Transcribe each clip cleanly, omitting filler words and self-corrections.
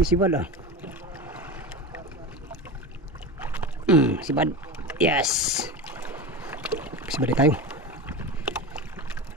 Sibad ah. Sibad. Yes. Sibad tayo.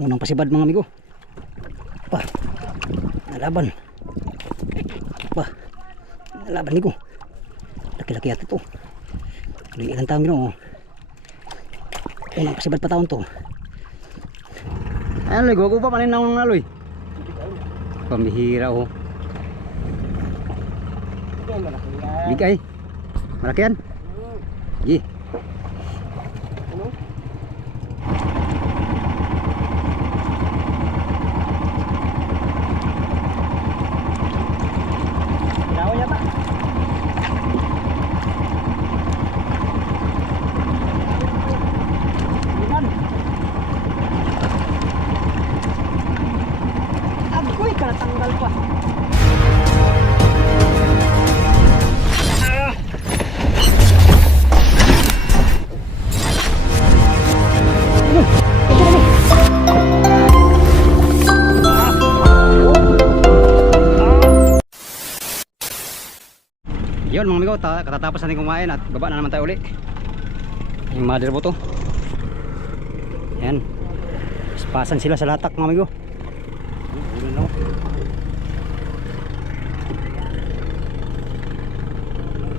Unang pasibad mga amigo. Pa. Nalaban. Pa. Nalaban ni ko. Laki-laki at ito. Ilang taon gino. Unang pasibad pa taon to. Ayan loy, guwago pa panin na mga loy. Pambihira oh. Bigay. Malaki yan. Gi. Daw ya pak. Agoy ka tanggal pa. Yun mga amigo, katatapos natin kumain at baba na naman tayo uli. Yung mother po to. Yan. Pasan sila sa latak mga amigo.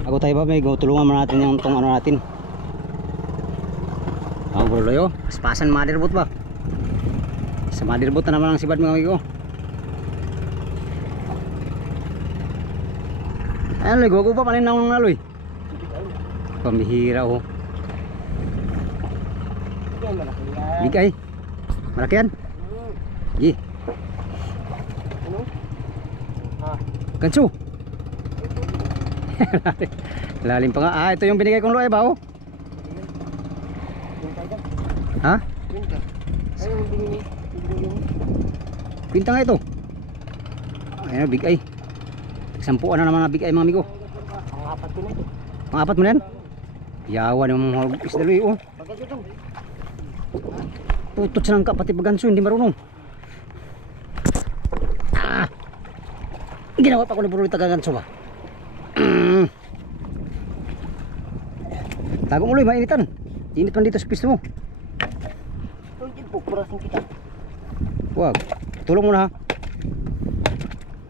Ako tayo ba may tulungan mo natin yung tong ano natin. Ang buloy oh. Pasan motherboard ba? Sa motherboard na naman ang sibad mga amigo. Ayan loy, guwago pa panin na mga loy. Pambihira oh. Bigay. Malaki yan. Gi. Kanso. Lalim pa nga. Ah, ito yung binigay kong loy ba oh? Ha? Pinta nga ito. Ayan, big ay. Sampuan na naman na big ay mga amigo. Ang apat ko na ito. Ang apat mo na yan? Yawa ng mga isdaloy oh. Tutot sa nangka pati baganso hindi marunong. Ah. Ginawa pa ko na puro tagaganso ba? Tago mo loy, mainitan. Init man dito sa pisto mo. Wag. Tulong mo na ha.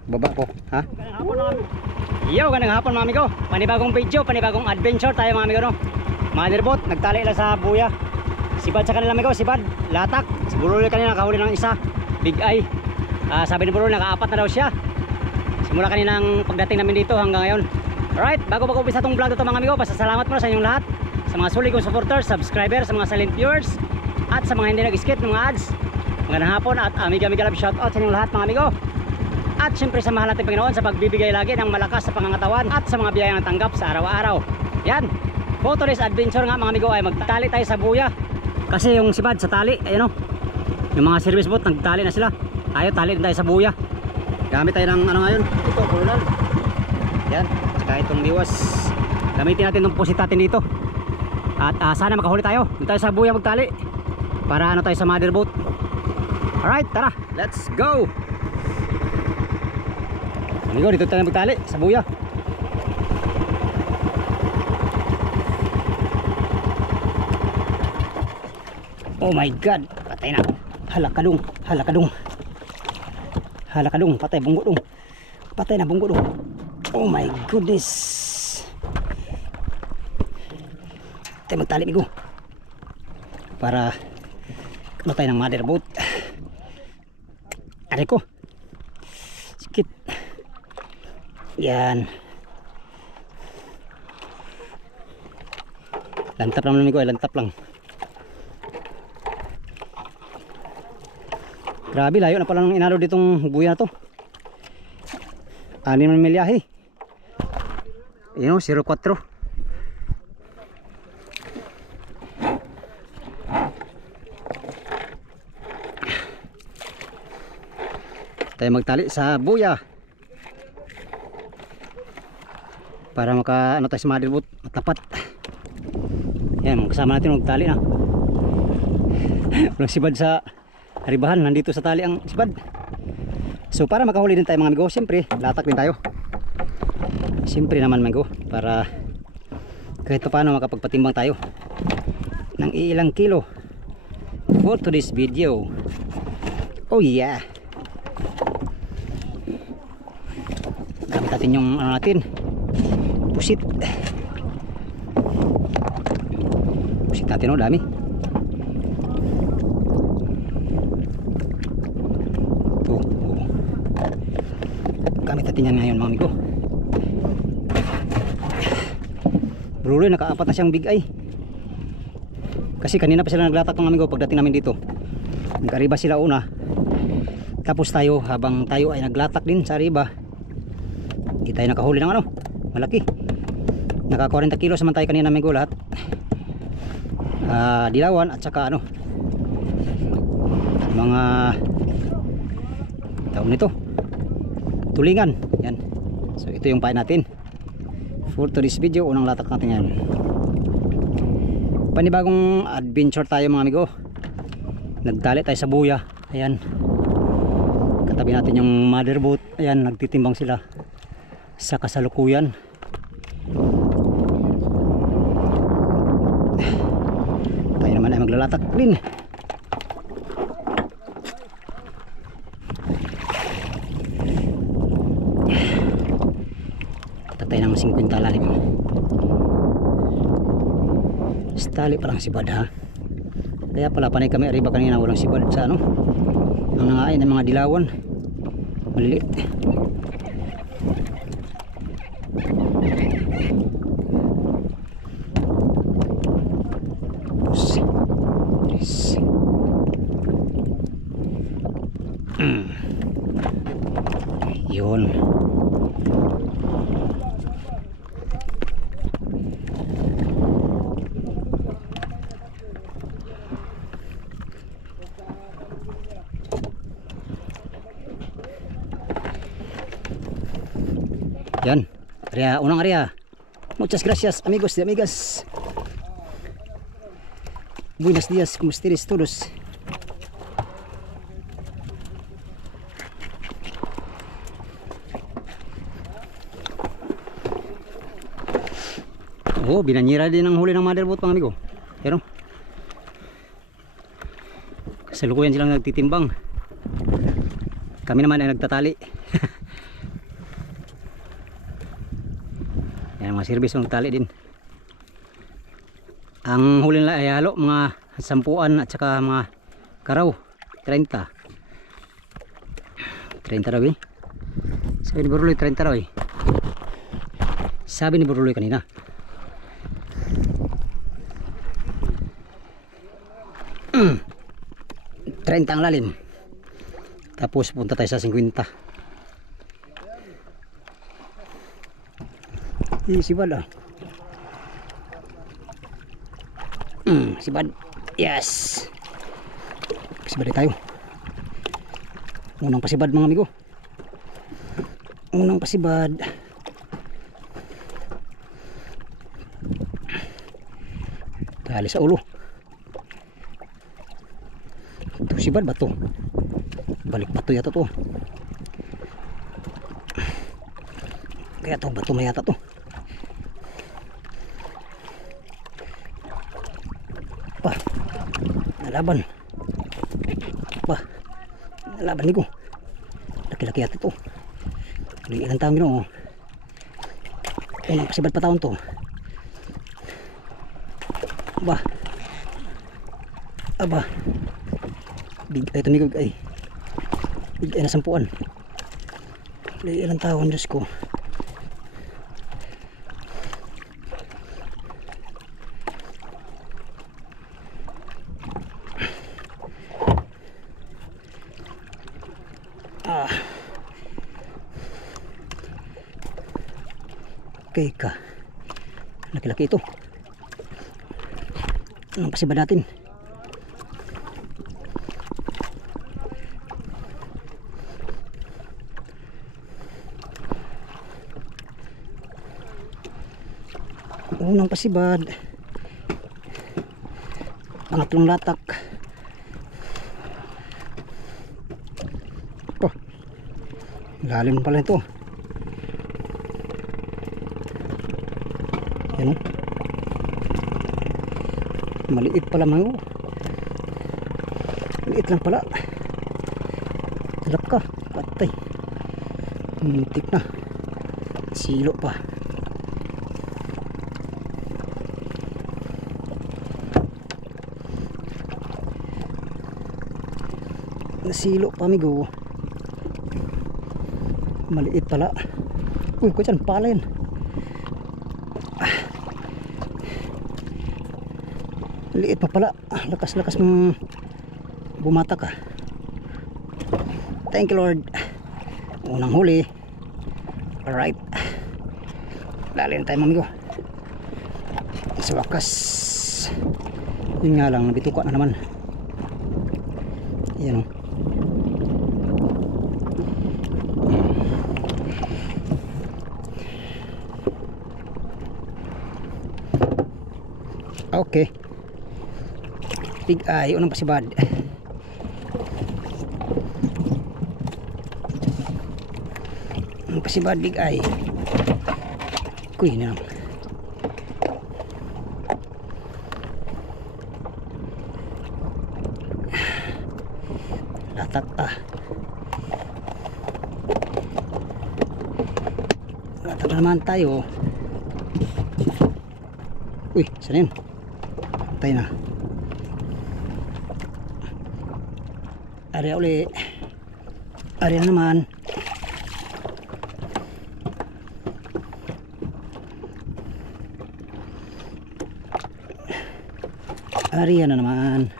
Baba ko, ha? Yo, ganang hapon mga amigo. Panibagong video, panibagong adventure tayo mga amigo no. Motherboard, nagtali lang sa buya. Sibad sa kanila amigo, sibad, latak. Siguro kanina nakahuli ng isa. Big eye. Sabi ni Bro, nakaapat na daw siya. Simula kaninang pagdating namin dito hanggang ngayon. Alright, bago umpisa tong vlog ito mga amigo, pasasalamat muna sa inyong lahat. Sa mga sulit kong supporters, subscribers, sa mga silent viewers, at sa mga hindi nag-skip ng mga ads. Magandang hapon at amiga love shoutout sa inyong lahat mga amigo. At syempre sa mahal natin Panginoon sa pagbibigay lagi ng malakas sa pangangatawan at sa mga biyayang tanggap sa araw-araw. Yan, for today's adventure nga mga amigo ay magtali tayo sa buya. Kasi yung sibad sa tali, ayun o, yung mga service boat nagtali na sila. Tayo tali din tayo sa buya. Gamit tayo ng ano ngayon, ito, kulal. Yan, saka itong liwas. Gamitin natin itong pusit natin dito. At sana makahuli tayo. Dito tayo sa buya magtali para ano tayo sa mother boat. Alright, tara, let's go. Amigo, dito tayo magtali sa buya. Oh my god, patay na. Halakadong, halakadong. Halakadong, patay bunggo dong. Patay na bunggo dong. Oh my goodness. Tayo magtali amigo. Para ano tayo ng mother boat. Aray ko. Sikit. Yan. Lantap naman amigo, lantap lang. Grabe, layo na pala ng inalo ditong buya na to. 6 na milyahe. Yun o, 04. Tayo magtali sa buya para maka ano tayo sa mother boat matapat. Yan, kasama natin magtali na. Walang sibad sa haribahan, nandito sa tali ang sibad. So para makahuli din tayo mga amigo, siyempre latak din tayo. Siyempre naman mango, para kahit pa paano makapagpatimbang tayo ng ilang kilo for today's video. Oh yeah, gamit natin yung ano natin, pusit natin, oh, dami. Ito, oh. Gamit natin yan ngayon mga amigo. Bro, nakaapat na siyang big eye. Kasi kanina pa sila naglatak mga amigo pagdating namin dito. Nag-ariba sila una. Tapos tayo, habang tayo ay naglatak din sa ariba, hindi tayo nakahuli ng ano, malaki. Naka 40 kilos naman tayo kanina amigo lahat. Dilawan at saka ano, mga tawag nito, tulingan. Yan. So ito yung pain natin for today's video. Unang latak natin ngayon. Panibagong adventure tayo mga amigo. Nagtali tayo sa buya. Ayan, katabi natin yung mother boat. Ayan, nagtitimbang sila sa kasalukuyan. Tayo naman ay maglalatak din. Tatay ng 50 lalim. Stali parang sibad ha. Kaya pala panay kami arriba kanina walang sibad sa ano, ang nangain ng mga dilawan maliliit. Yun. Yan. Area, unang area. Muchas gracias amigos y amigas. Buenos días, como ustedes todos. Oh, binanyira din ang huli ng mother boat mga amigo. Pero kasalukuyan silang nagtitimbang. Kami naman ay nagtatali. Yan, mga service ng tali din. Ang huli nila ay halo mga 10 at saka mga karaw 30 raw eh. Sabi ni Buruloy 30 raw eh. Sabi ni Buruloy kanina. Mm. 30 ang lalim. Tapos punta tayo sa 50. Sibad ah. Sibad. Yes. Sibad tayo. Unang pasibad mga amigo. Unang pasibad. Tali sa ulo. Ito sibad ba to? Balik bato yata to. Kaya to bato na yata to. Pa, nalaban. Pa, nalaban ni ko. Laki-laki yata to. Ilang taon gino. Unang pasibad pa taon to. Ba. Aba. Big ay tumigog ay. Big ay na 10. Ilang taon Diyos ko. Okay ka. Laki-laki ito. Anong pasibad natin? Unang pasibad. Pangatlong latak. Oh, lalim pala ito. Yan o. Maliit pala mga. Maliit lang pala. Talap ka. Patay. Muntik na. Silo pa. Nasilo pa amigo. Maliit pala. Uy, ko dyan pala yan. Liit pa pala. Lakas-lakas mong bumata ka. Thank you Lord. Unang huli. Alright. Lalin tayo mamigo. Sa wakas. Yun nga lang, nabituka na naman. Yan o. Okay. Big eye, unang pasibad. Unang pasibad, big eye. Kuy na. Latak ah. Latak na naman tayo. Uy, saan yun? Tayo na. Area uli. Area naman. Area na naman.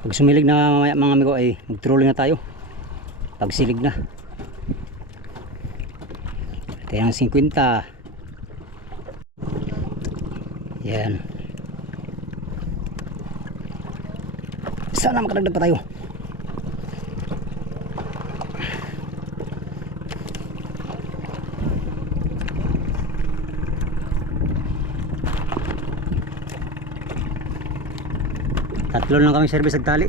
Pag sumilig na mamaya mga amigo ay mag-trolling na tayo. Pag silig na. Ito yung 50. Yan. Sana makadagdag pa tayo. Tatlo lang kami service ng tali.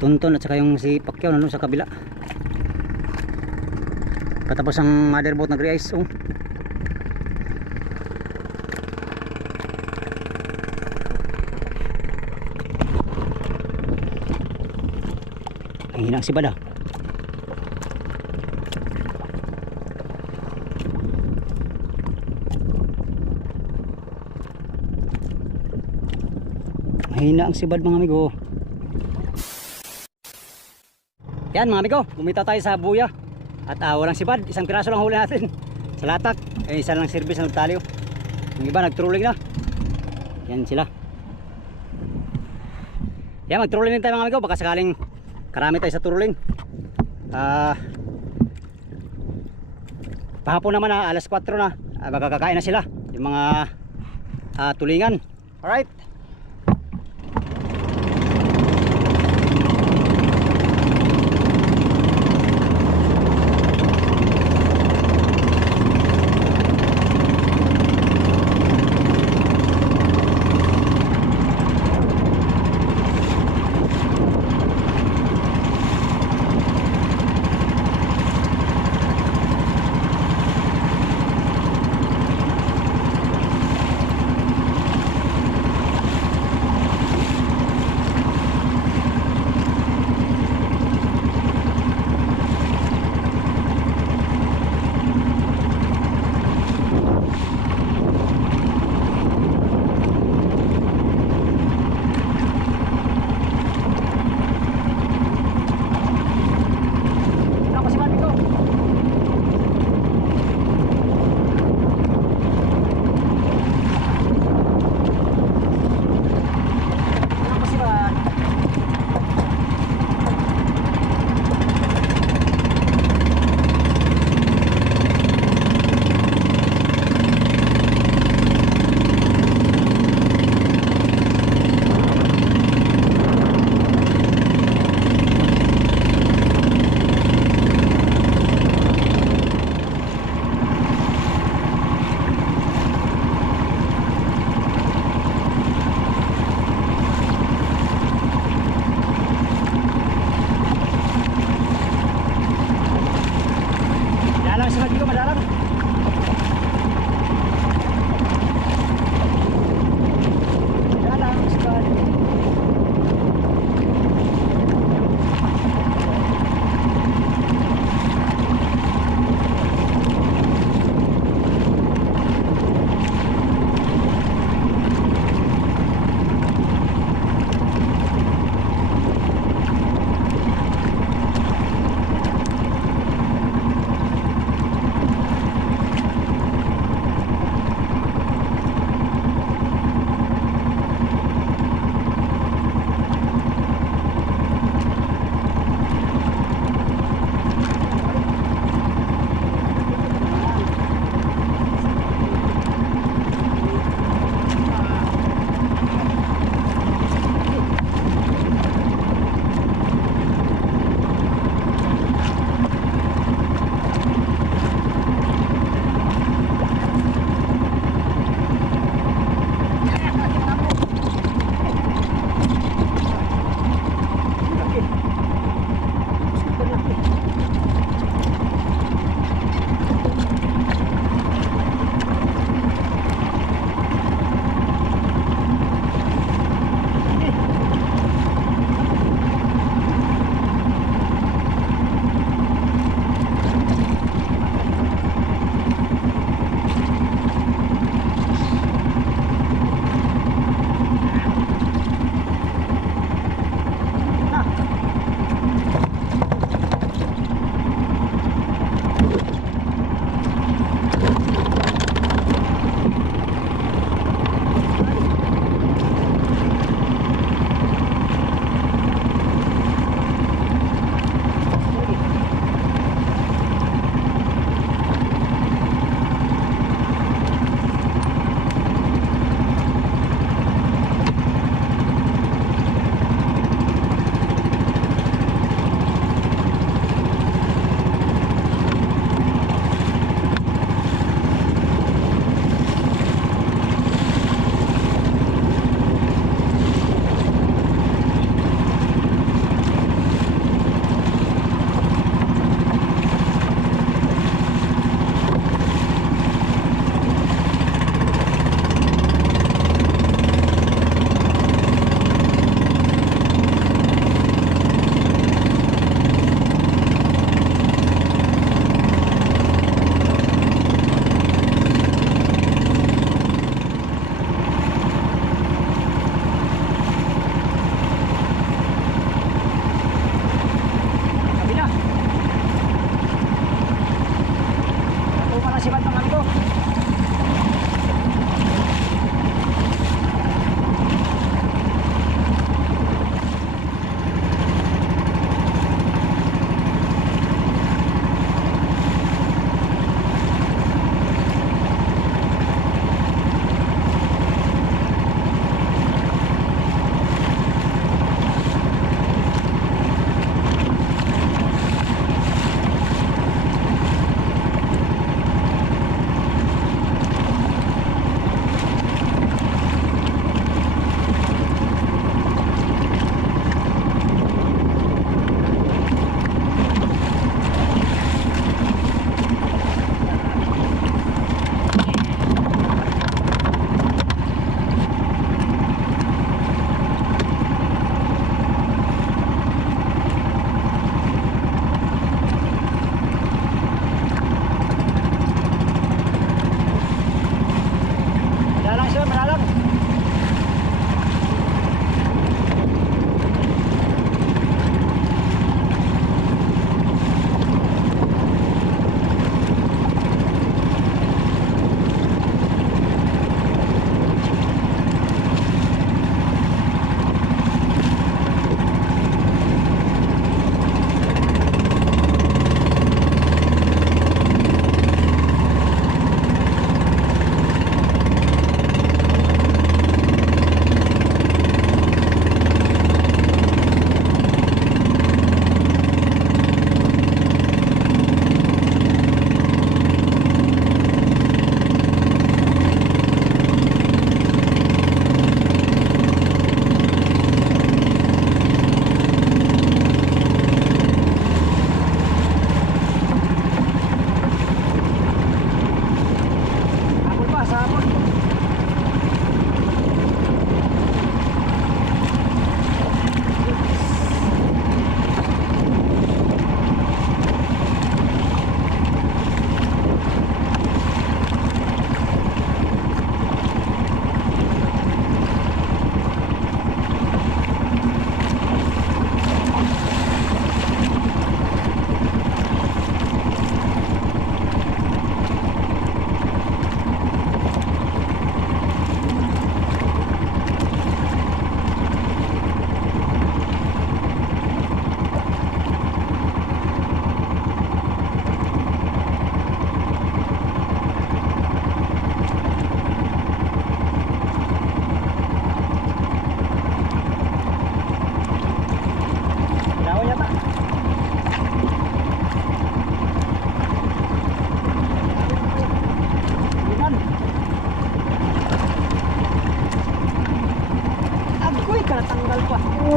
Tunton at saka yung si Pacquiao nandun sa kabila. Katapos ang motherboard nag-re-ice. Oh. Ang hinang si Bada. Mahina ang sibad mga amigo. Yan mga amigo, bumita tayo sa buya. At walang sibad, isang piraso lang huli natin. Sa latak, isa lang service na nagtaliw. Yung iba nagtrolling na. Yan sila. Yan, mag-trolling din tayo mga amigo. Baka sakaling karami tayo sa trolling. Pahapon naman alas 4 na. Baka kakain na sila. Yung mga tulingan. Alright.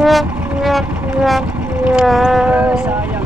Sayang. Ayun na, ganun na lang. Sayang.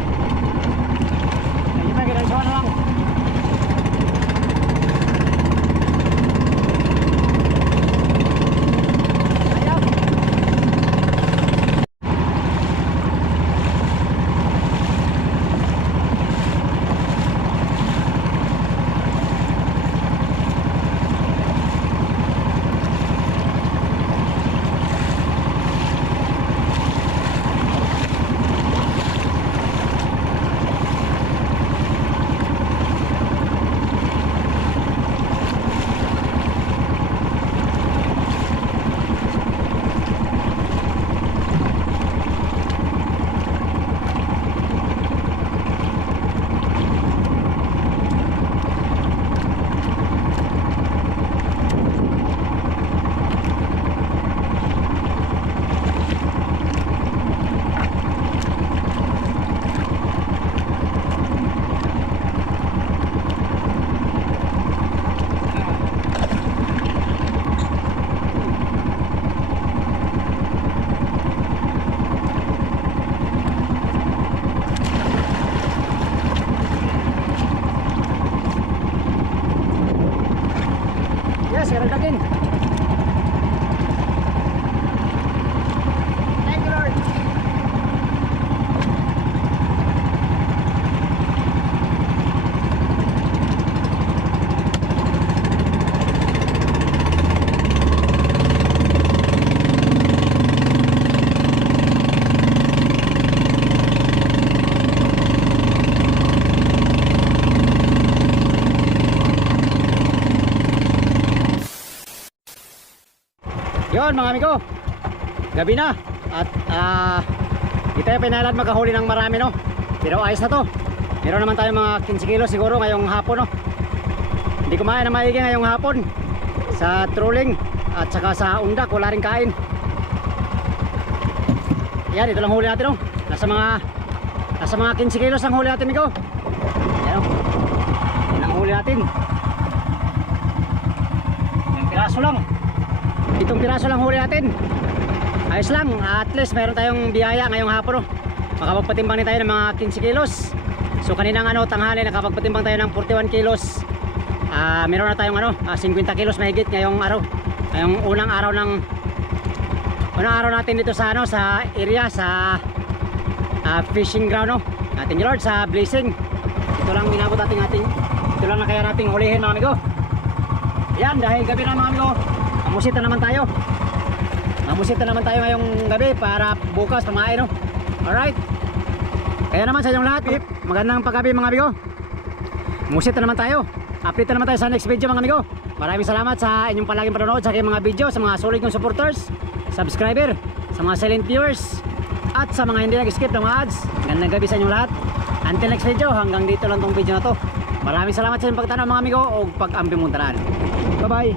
Yes, karagdagan. Thank you, Lord. Yun mga amigo, gabi na at di tayo pinalat makahuli ng marami, no? Pero ayos na to. Meron naman tayo mga 15 kilos siguro ngayong hapon, no? Hindi kumain na maigi ngayong hapon sa trolling at saka sa undak, wala rin kain. Yan, ito lang huli natin, no? Nasa mga 15 kilos ang huli natin, amigo. Yan, no? Yan ang huli natin. Yung piraso lang. Itong piraso lang huli natin. Ayos lang, at least meron tayong biyaya ngayong hapon, no? Makapagpatimbang din tayo ng mga 15 kilos. So kaninang tanghali nakapagpatimbang tayo ng 41 kilos. Meron na tayong 50 kilos mahigit ngayong araw. Ngayong unang araw natin dito sa sa area sa fishing ground, no? Thank you Lord sa blessing. Ito lang minabot ito lang na kaya nating hulihin mga amigo. Yan, dahil gabi na mga amigo. Mamusita naman tayo ngayong gabi para bukas pamain, no? Alright. Kaya naman sa inyong lahat, magandang paggabi mga amigo. Mamusita naman tayo. Update na naman tayo sa next video mga amigo. Maraming salamat sa inyong palaging panonood sa aking mga video, sa mga solid kong supporters, subscriber, sa mga silent viewers, at sa mga hindi nag-skip ng mga ads. Magandang gabi sa inyong lahat. Until next video, hanggang dito lang tong video na to. Maraming salamat sa inyong pagtanaw mga amigo o pag-ampi mong tanan. Bye bye.